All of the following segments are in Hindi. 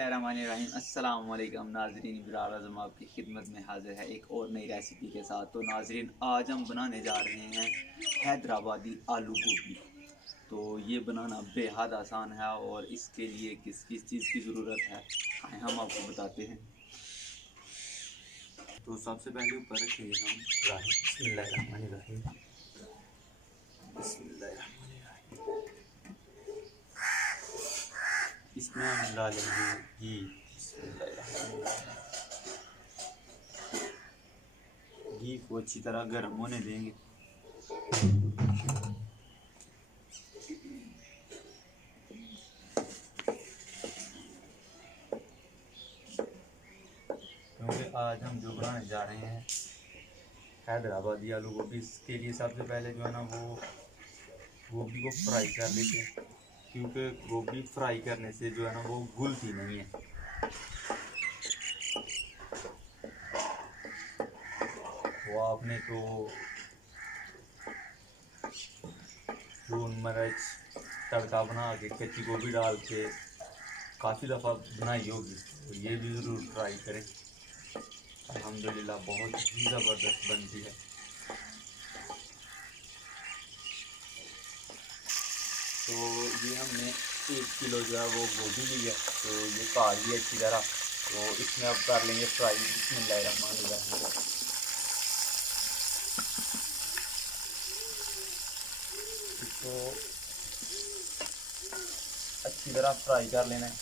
बिस्मिल्लाहिर्रहमानिर्रहीम। अस्सलाम वालेकुम नाज़रीन, इब्रार आज़म आपकी खिदमत में हाज़िर है एक और नई रेसिपी के साथ। तो नाज़रीन, आज हम बनाने जा रहे हैं हैदराबादी आलू गोभी। तो ये बनाना बेहद आसान है और इसके लिए किस किस चीज़ की ज़रूरत है आए हम आपको बताते हैं। तो सबसे पहले ऊपर रखेंगे हम कढ़ाई। बिस्मिल्लाहिर्रहमानिर्रहीम, बिस्मिल्लाहिर्रहमानिर्रहीम। इसमें हम डालेंगे घी। घी को अच्छी तरह गर्म होने देंगे। क्योंकि आज हम जो बनाने जा रहे हैं हैदराबादी आलू गोभी, इसके लिए सबसे पहले जो है ना वो गोभी को फ्राई कर लेते हैं, क्योंकि गोभी फ्राई करने से जो है ना वो घुलती नहीं है। वो आपने तो लून मिर्च तड़का बना के कच्ची गोभी डाल के काफ़ी दफ़ा बनाई होगी, तो ये भी ज़रूर ट्राई करें। अल्हम्दुलिल्लाह बहुत ही ज़बरदस्त बनती है। तो ये हमने 1 किलो जो है वो गोभी ली है, तो ये काट ली अच्छी तरह। तो इसमें अब कर लेंगे फ्राई। बिस्मिल्लाहिर्रहमानिर्रहीम। इसको अच्छी तरह फ्राई कर लेना है।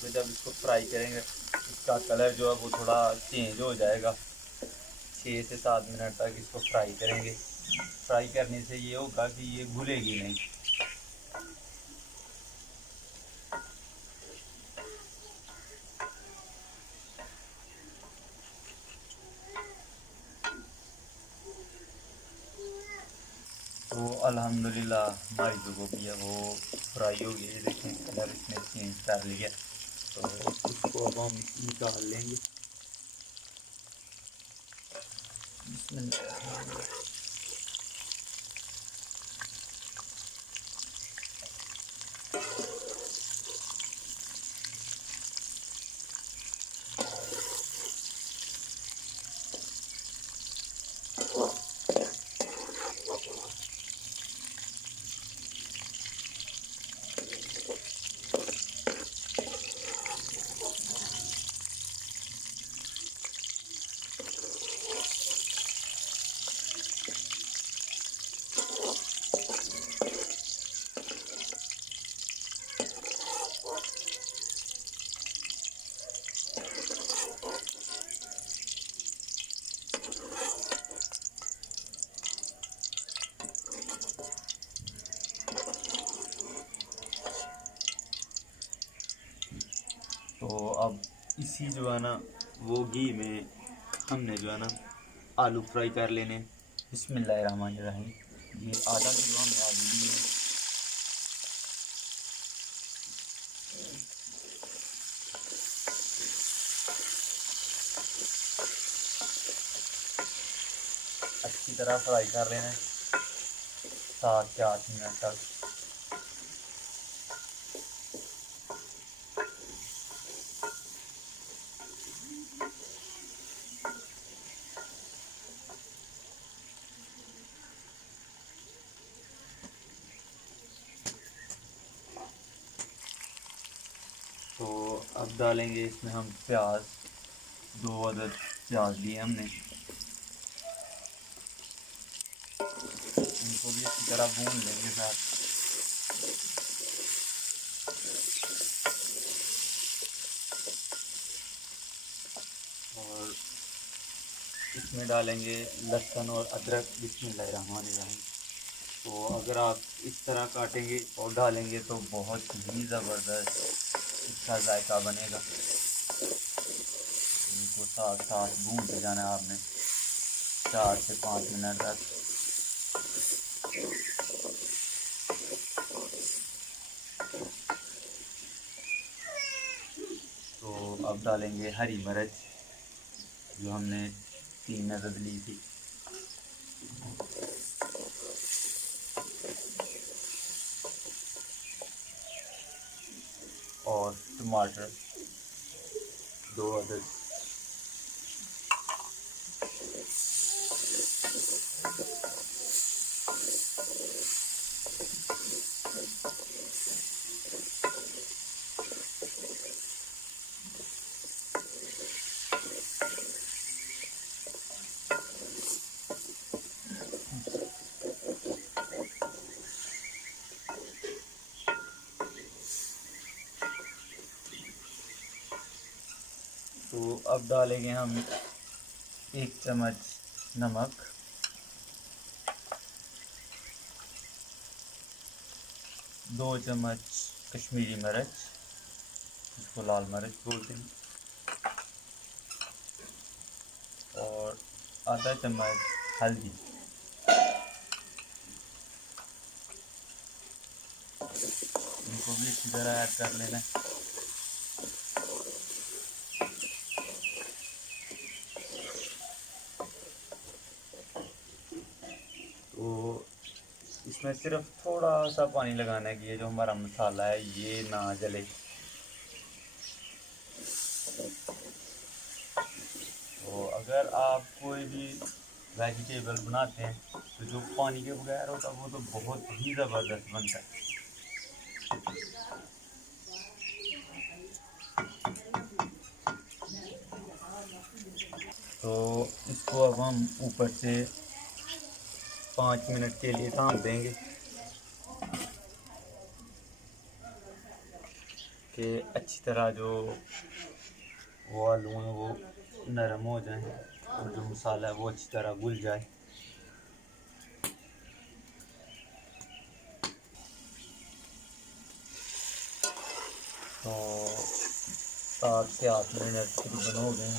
तो जब इसको फ्राई करेंगे इसका कलर जो है वो थोड़ा चेंज हो जाएगा। 6 से 7 मिनट तक इसको फ्राई करेंगे। फ्राई करने से ये होगा कि ये घुलेगी नहीं। तो अल्हम्दुलिल्लाह हमारी जो गोभी है वो फ्राई हो गई है। देखें कलर इसने चेंज कर लिया। तो इसको अब हम निकाल लेंगे। तो अब इसी जो है ना वो घी में हमने जो है ना आलू फ्राई कर लेने। बिस्मिल्लाहिर्रहमानिर्रहीम। ये आधा किलो हमने आलू लिए। अच्छी तरह फ्राई कर लेना है 7 से 8 मिनट तक। तो अब डालेंगे इसमें हम प्याज। 2 अदद प्याज लिए हमने। इनको भी अच्छी तरह भून लेंगे साथ। और इसमें डालेंगे लहसुन और अदरक। बिस्मिल्लाहिर्रहमानिर्रहीम। तो अगर आप इस तरह काटेंगे और डालेंगे तो बहुत ही ज़बरदस्त इसका जायका बनेगा। इनको साथ साथ भूनते जाना है आपने 4 से 5 मिनट तक। तो अब डालेंगे हरी मिर्च जो हमने 3 अदद ली थी। और टमाटर 2 अदद। तो अब डालेंगे हम 1 चम्मच नमक, 2 चम्मच कश्मीरी मिर्च, इसको लाल मिर्च बोलते हैं, और आधा चम्मच हल्दी। इनको भी इसी तरह ऐड कर लेना है। तो इसमें सिर्फ थोड़ा सा पानी लगाना है कि ये जो हमारा मसाला है ये ना जले। तो अगर आप कोई भी वेजिटेबल बनाते हैं तो जो पानी के बगैर होता है वो तो बहुत ही ज़बरदस्त बनता है। तो इसको अब हम ऊपर से 5 मिनट के लिए ढाँप देंगे कि अच्छी तरह जो वो आलू हैं वो नरम हो जाए और जो मसाला है वो अच्छी तरह घुल जाए। तो 7 से 8 मिनट तकरीबन हो गए।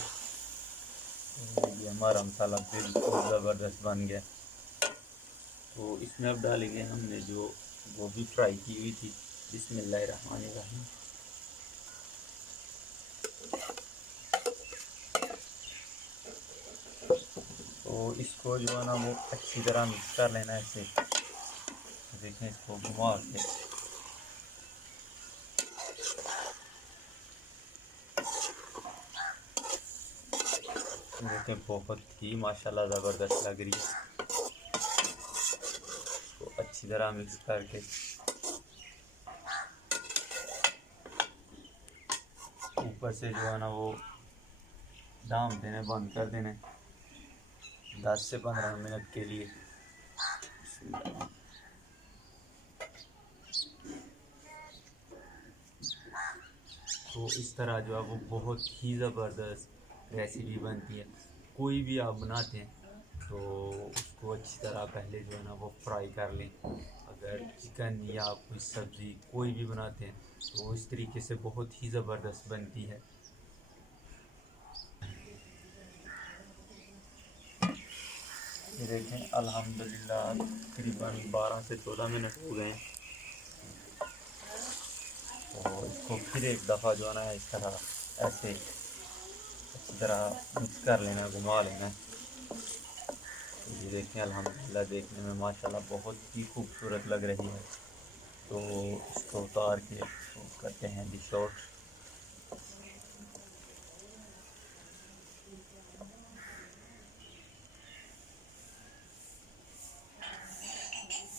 ये हमारा मसाला बिल्कुल ज़बरदस्त बन गया। तो इसमें अब डालेंगे हमने जो गोभी फ्राई की हुई थी। बिस्मिल्लाहिर्रहमानिर्रहीम। तो इसको जो है ना वो अच्छी तरह मिक्स कर लेना है ऐसे। देखें इसको घुमा के। देखें बहुत ही माशाल्लाह ज़बरदस्त लग रही है। तो अच्छी तरह मिक्स करके ऊपर से जो है ना वो ढाँप देने, बंद कर देने 10 से 15 मिनट के लिए। तो इस तरह जो है वो बहुत ही ज़बरदस्त रेसिपी बनती है। कोई भी आप बनाते हैं तो उसको अच्छी तरह पहले जो है ना वो फ्राई कर लें। अगर चिकन या कोई सब्ज़ी कोई भी बनाते हैं तो इस तरीके से बहुत ही ज़बरदस्त बनती है। ये देखें अल्हम्दुलिल्लाह तकरीबन 12 से 14 मिनट हो गए हैं। तो इसको फिर एक दफ़ा जो है ना इस तरह ऐसे अच्छी तरह मिक्स कर लेना, घुमा लेना। ये देखें अल्हम्दुलिल्लाह देखने में माशाल्लाह बहुत ही खूबसूरत लग रही है। तो इसको उतार के तो करते हैं डिश आउट।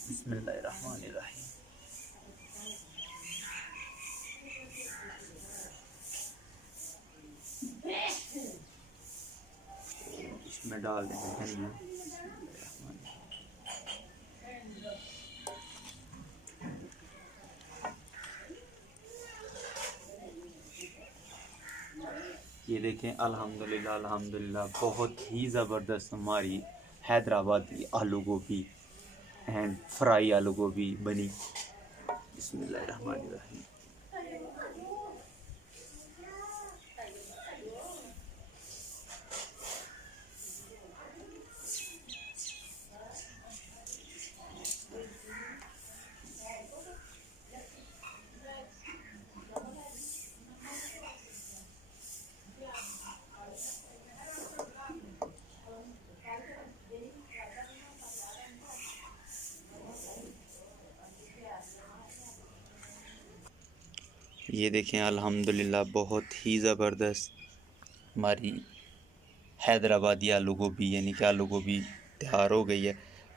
बिस्मिल्लाहिर्रहमानिर्रहीम। इसमें डाल देंगे धनिया। ये देखें अल्हम्दुलिल्लाह अल्हम्दुलिल्लाह बहुत ही ज़बरदस्त हमारी हैदराबादी आलू गोभी एंड फ्राई आलू गोभी बनी। बिस्मिल्लाहिर्रहमानिर्रहीम। ये देखें अल्हम्दुलिल्लाह बहुत ही ज़बरदस्त हमारी हैदराबादी आलू गोभी यानी कि आलू गोभी तैयार हो गई है।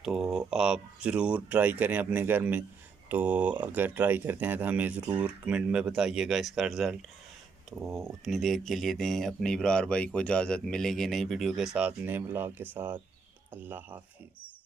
तो आप ज़रूर ट्राई करें अपने घर में। तो अगर ट्राई करते हैं तो हमें ज़रूर कमेंट में बताइएगा इसका रिज़ल्ट। तो उतनी देर के लिए दें अपने इब्रार भाई को इजाज़त। मिलेंगे नई वीडियो के साथ, नए व्लॉग के साथ। अल्लाह हाफिज़।